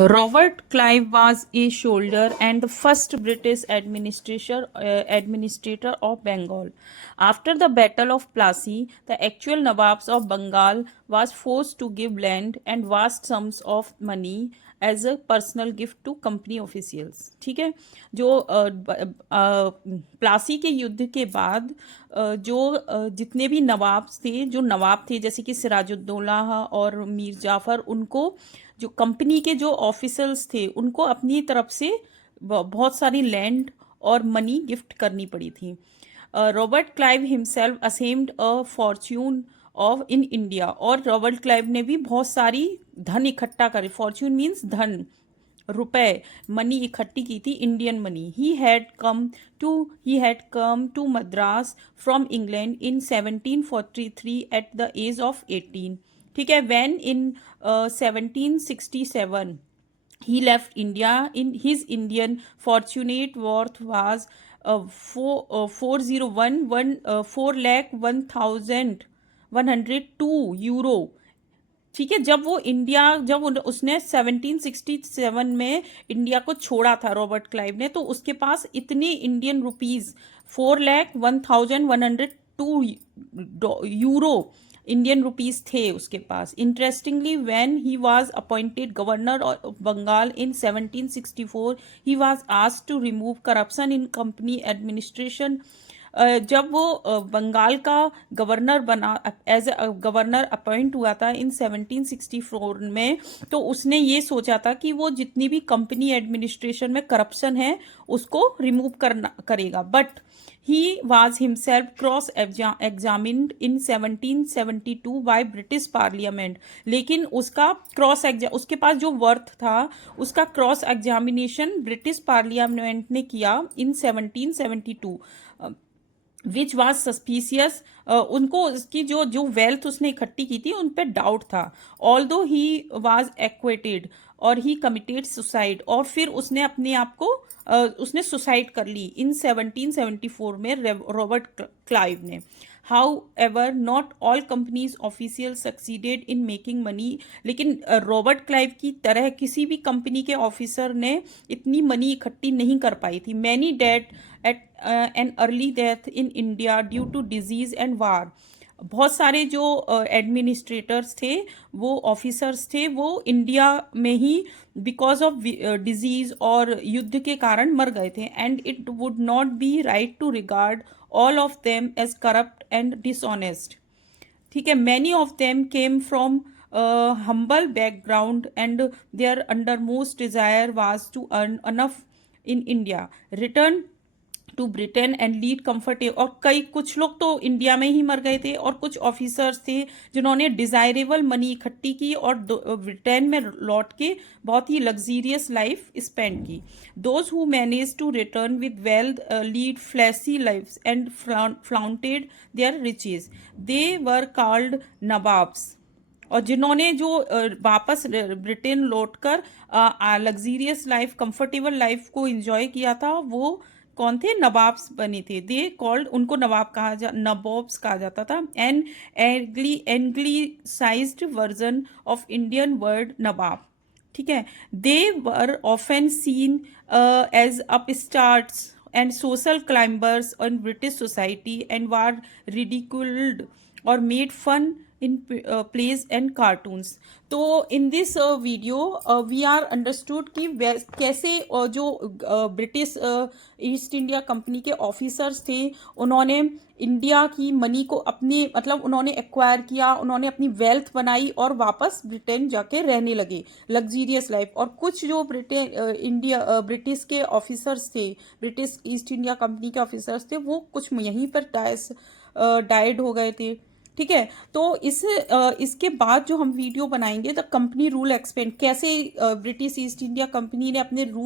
Robert Clive was a soldier and the first British administrator of Bengal. After the Battle of Plassey, the actual Nawabs of Bengal was forced to give land and vast sums of money as a personal gift to company officials. ठीक है, जो प्लासी के युद्ध के बाद जितने भी नवाब थे जैसे कि सिराजुद्दौला और मीर जाफर, उनको जो कंपनी के जो ऑफिसर्स थे उनको अपनी तरफ से बहुत सारी लैंड और मनी गिफ्ट करनी पड़ी थी। Robert Clive himself ashamed a Fortune of in India, और रॉबर्ट क्लाइव ने भी बहुत सारी धन इकट्ठा करे। फॉर्च्यून मीन्स धन, रुपए, मनी इकट्ठी की थी, Indian money. He had come to Madras from England in 1743 at the age of 18। ठीक है, when in 1767 he left India. In his Indian fortunate worth was 4,01,102 euro. ठीक है, उसने 1767 में इंडिया को छोड़ा था रॉबर्ट क्लाइव ने, तो उसके पास इतने Indian rupees 4,01,102 euro Indian rupees थे उसके पास। Interestingly, when he was appointed governor of Bengal in 1764 he was asked to remove corruption in company administration. जब वो बंगाल का गवर्नर बना, एज ए गवर्नर अपॉइंट हुआ था इन 1764 में, तो उसने ये सोचा था कि वो जितनी भी कंपनी एडमिनिस्ट्रेशन में करप्शन है उसको रिमूव करेगा। But he was himself cross-examined in 1772 by British Parliament। लेकिन उसके पास जो वर्थ था उसका क्रॉस एग्जामिनेशन ब्रिटिश पार्लियामेंट ने किया इन 1772, विच वॉज सस्पिशियस। उनको उसकी जो वेल्थ उसने इकट्ठी की थी उन पर डाउट था। ऑल्दो ही वॉज एक्वेटेड और ही कमिटेड सुसाइड, और फिर उसने अपने आप को उसने सुसाइड कर ली इन 1774 में रॉबर्ट क्लाइव ने। However, not all companies officials succeeded in making money। लेकिन रॉबर्ट क्लाइव की तरह किसी भी कंपनी के ऑफिसर ने इतनी मनी इकट्ठी नहीं कर पाई थी। Many died at an early death in India due to disease and war। बहुत सारे जो एडमिनिस्ट्रेटर्स थे, वो ऑफिसर्स थे, वो इंडिया में ही बिकॉज ऑफ डिजीज और युद्ध के कारण मर गए थे। And it would not be right to regard all of them as corrupt and dishonest। ठीक है, many of them came from humble background and their undermost desire was to earn enough in India, return to Britain and lead comfortable. और कुछ लोग तो India में ही मर गए थे, और कुछ ऑफिसर्स थे जिन्होंने डिजायरेबल मनी इकट्ठी की और ब्रिटेन में लौट के बहुत ही लग्जीरियस लाइफ स्पेंड की। Those who managed to return with wealth led flashy lives and flaunted their riches, they were called nawabs. और जिन्होंने जो वापस ब्रिटेन लौटकर लग्जीरियस लाइफ, कंफर्टेबल लाइफ को एंजॉय किया था, वो कौन थे? नवाब्स बने थे। दे कॉल्ड, उनको नवाब्स कहा जाता था। An anglicised version of Indian word nawab. ठीक है, they were often seen as upstarts and social climbers in British society and were ridiculed और made fun in plays and cartoons। तो in this video we are understood कि कैसे जो British east India company के officers थे उन्होंने India की money को अपने उन्होंने एक्वायर किया, उन्होंने अपनी वेल्थ बनाई और वापस ब्रिटेन जाके रहने लगे लग्जीरियस लाइफ। और कुछ जो ब्रिटिश के ऑफिसर्स थे, ब्रिटिश ईस्ट इंडिया कंपनी के ऑफिसर्स थे, वो कुछ यहीं पर डाइड हो गए थे। ठीक है, तो इसके बाद जो हम वीडियो बनाएंगे द कंपनी रूल एक्सपेंड, कैसे ब्रिटिश ईस्ट इंडिया कंपनी ने अपने रूल